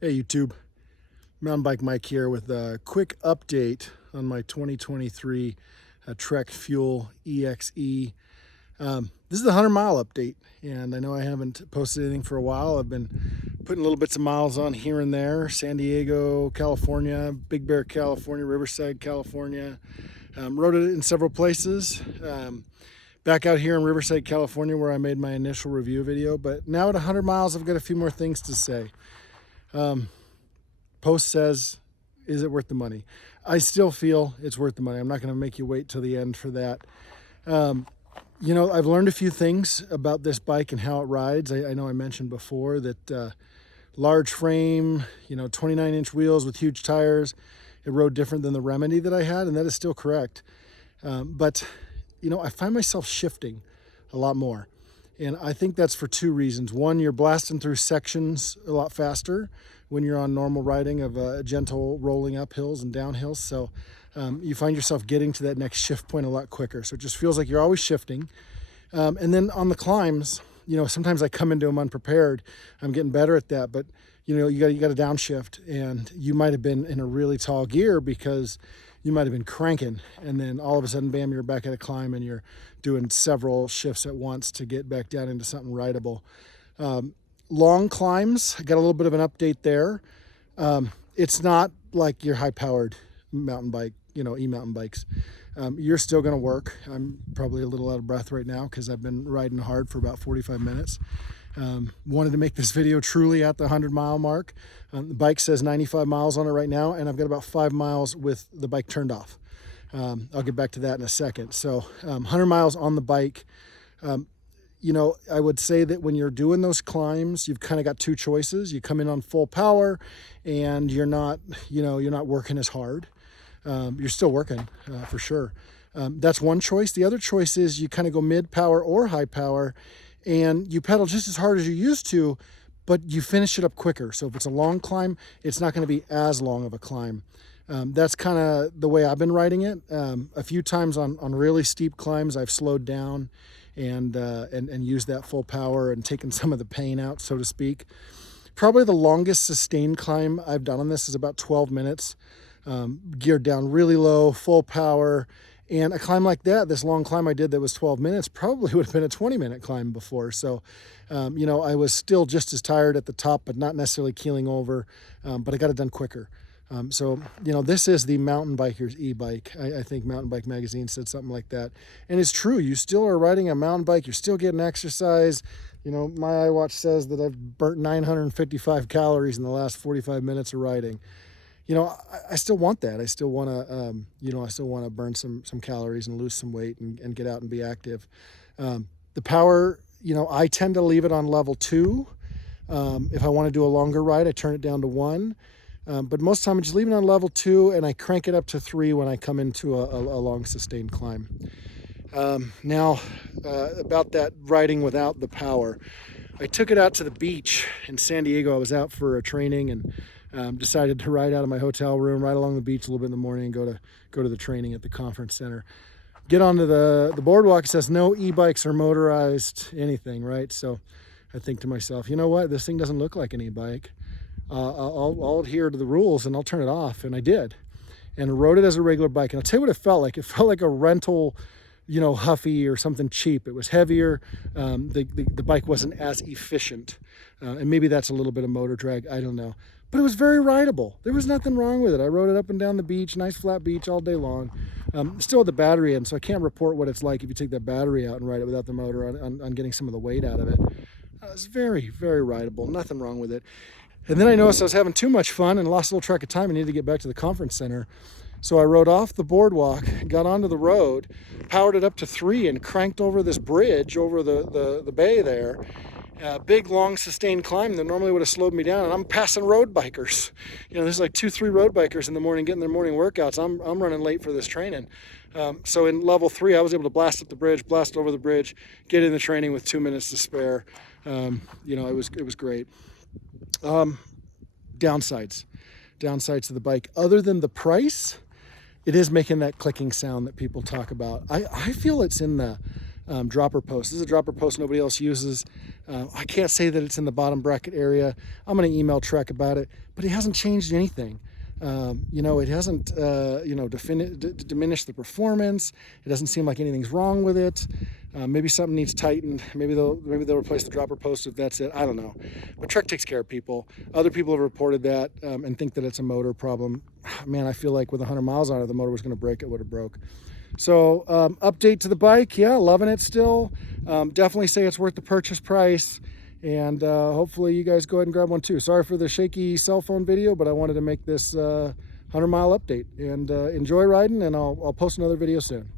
Hey YouTube, Mountain Bike Mike here with a quick update on my 2023 Trek Fuel EXe. This is a 100-mile update, and I know I haven't posted anything for a while. I've been putting little bits of miles on here and there. San Diego, California, Big Bear, California, Riverside, California. Rode it in several places. Back out here in Riverside, California, where I made my initial review video. But now at 100 miles, I've got a few more things to say. Post says, is it worth the money? I still feel it's worth the money. I'm not going to make you wait till the end for that. I've learned a few things about this bike and how it rides. I know I mentioned before that large frame, 29-inch wheels with huge tires. It rode different than the Remedy that I had, and that is still correct. But I find myself shifting a lot more. And I think that's for two reasons. One, you're blasting through sections a lot faster when you're on normal riding of gentle rolling up hills and downhills. So you find yourself getting to that next shift point a lot quicker. So it just feels like you're always shifting. And then on the climbs, sometimes I come into them unprepared. I'm getting better at that, but you got to downshift, and you might have been in a really tall gear because you might have been cranking, and then all of a sudden, bam, you're back at a climb and you're doing several shifts at once to get back down into something rideable. Long climbs, I got a little bit of an update there. It's not like your high-powered mountain bike, e-mountain bikes. You're still going to work. I'm probably a little out of breath right now because I've been riding hard for about 45 minutes. Wanted to make this video truly at the 100-mile mark. The bike says 95 miles on it right now, and I've got about 5 miles with the bike turned off. I'll get back to that in a second. So 100 miles on the bike. I would say that when you're doing those climbs, you've kind of got two choices. You come in on full power and you're not working as hard. You're still working for sure. That's one choice. The other choice is you kind of go mid power or high power, and you pedal just as hard as you used to, but you finish it up quicker. So if it's a long climb, it's not going to be as long of a climb. That's kind of the way I've been riding it. A few times on really steep climbs, I've slowed down and used that full power and taken some of the pain out, so to speak. Probably the longest sustained climb I've done on this is about 12 minutes, geared down really low, full power. And a climb like that, this long climb I did that was 12 minutes, probably would have been a 20-minute climb before. So, I was still just as tired at the top, but not necessarily keeling over, but I got it done quicker. This is the mountain biker's e-bike. I think Mountain Bike Magazine said something like that. And it's true. You still are riding a mountain bike. You're still getting exercise. My iWatch says that I've burnt 955 calories in the last 45 minutes of riding. I still want that. I still want to, burn some calories and lose some weight and get out and be active. The power, I tend to leave it on level 2. If I want to do a longer ride, I turn it down to 1. But most of the time I just leave it on level 2 and I crank it up to 3 when I come into a long sustained climb. Now, about that riding without the power. I took it out to the beach in San Diego. I was out for a training and decided to ride out of my hotel room, ride along the beach a little bit in the morning, and go to the training at the conference center. Get onto the boardwalk. It says no e-bikes or motorized anything, right? So I think to myself, you know what? This thing doesn't look like an e-bike. I'll adhere to the rules and I'll turn it off. And I did, and rode it as a regular bike. And I'll tell you what it felt like. It felt like a rental, Huffy or something cheap. It was heavier. The bike wasn't as efficient. And maybe that's a little bit of motor drag. I don't know. But it was very rideable. There was nothing wrong with it. I rode it up and down the beach, nice flat beach all day long. Still had the battery in, so I can't report what it's like if you take that battery out and ride it without the motor on getting some of the weight out of it. It was very, very rideable. Nothing wrong with it. And then I noticed I was having too much fun and lost a little track of time. I needed to get back to the conference center. So I rode off the boardwalk, got onto the road, powered it up to 3 and cranked over this bridge over the bay there. Big, long, sustained climb that normally would have slowed me down. And I'm passing road bikers. There's like 2-3 road bikers in the morning getting their morning workouts. I'm running late for this training. So in level 3, I was able to blast up the bridge, blast over the bridge, get in the training with 2 minutes to spare. It was great. Downsides of the bike, other than the price, it is making that clicking sound that people talk about. I feel it's in the dropper post. This is a dropper post nobody else uses. I can't say that it's in the bottom bracket area. I'm going to email Trek about it, but it hasn't changed anything. It hasn't, diminished the performance. It doesn't seem like anything's wrong with it. Maybe something needs tightened. Maybe they'll replace the dropper post if that's it. I don't know. But Trek takes care of people. Other people have reported that and think that it's a motor problem. Man, I feel like with 100 miles on it, the motor was going to break. It would have broke. So update to the bike. Yeah, loving it still. Definitely say it's worth the purchase price. And hopefully you guys go ahead and grab one too. Sorry for the shaky cell phone video, but I wanted to make this 100-mile update. And enjoy riding, and I'll post another video soon.